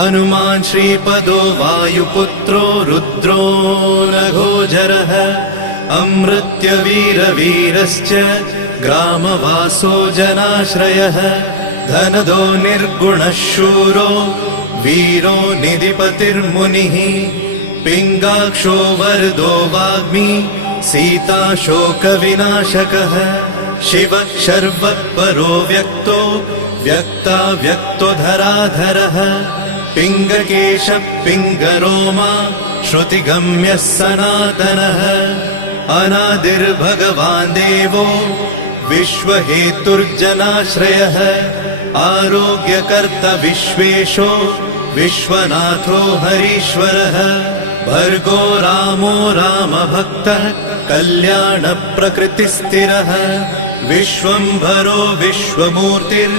हनुमान् श्रीपदो वायुपुत्रो रुद्रो नघोजरः अमृत्यवीरवीरश्च ग्रामवासो जनाश्रयः धनदो निर्गुणः शूरो वीरो निधिपतिर्मुनिः पिङ्गाक्षो वरदो वाग्मी सीता शोकविनाशकः शिवः शर्वः व्यक्तो व्यक्तो धराधरः पिङ्गकेशः पिङ्गरोमा श्रुतिगम्यः सनातनः अनादिर्भगवान् देवो विश्वहेतुर्जनाश्रयः आरोग्यकर्ता विश्वेशो विश्वनाथो हरीश्वरः भर्गो रामो रामभक्तः कल्याणप्रकृतिस्थिरः विश्वम्भरो विश्वमूर्तिर्